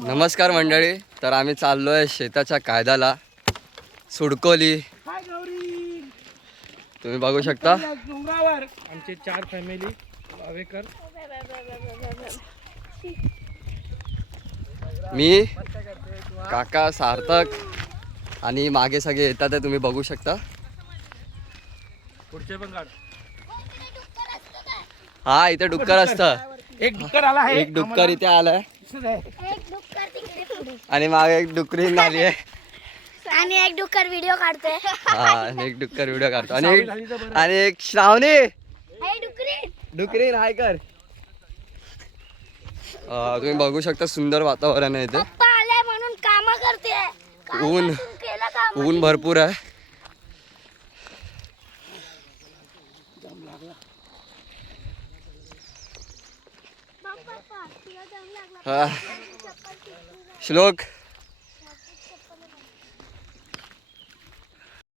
नमस्कार मंडळी. तर आम्ही चाललोय शेताच्या कायद्याला सुडकोली. तुम्ही बघू शकता आमचे 4 फॅमिली वावेकर. मी काका सार्थक आणि मागे सगळे येतात ते तुम्ही बघू शकता. पुढचे पण काढ. हा इथे डुक्कर असतं. एक डुक्कर आला आहे. एक डुक्कर इथे आलाय आणि मागे एक डुकरी झाली आहे आणि एक डुक्कर व्हिडिओ काढते. हा आणि एक डुक्कर व्हिडिओ काढतो आणि एक श्रावणी डुकरी हाय कर. तुम्ही बघू शकता सुंदर वातावरण आहे इथे. पप्पा आले म्हणून काम करते. ऊन भरपूर आहे. श्लोक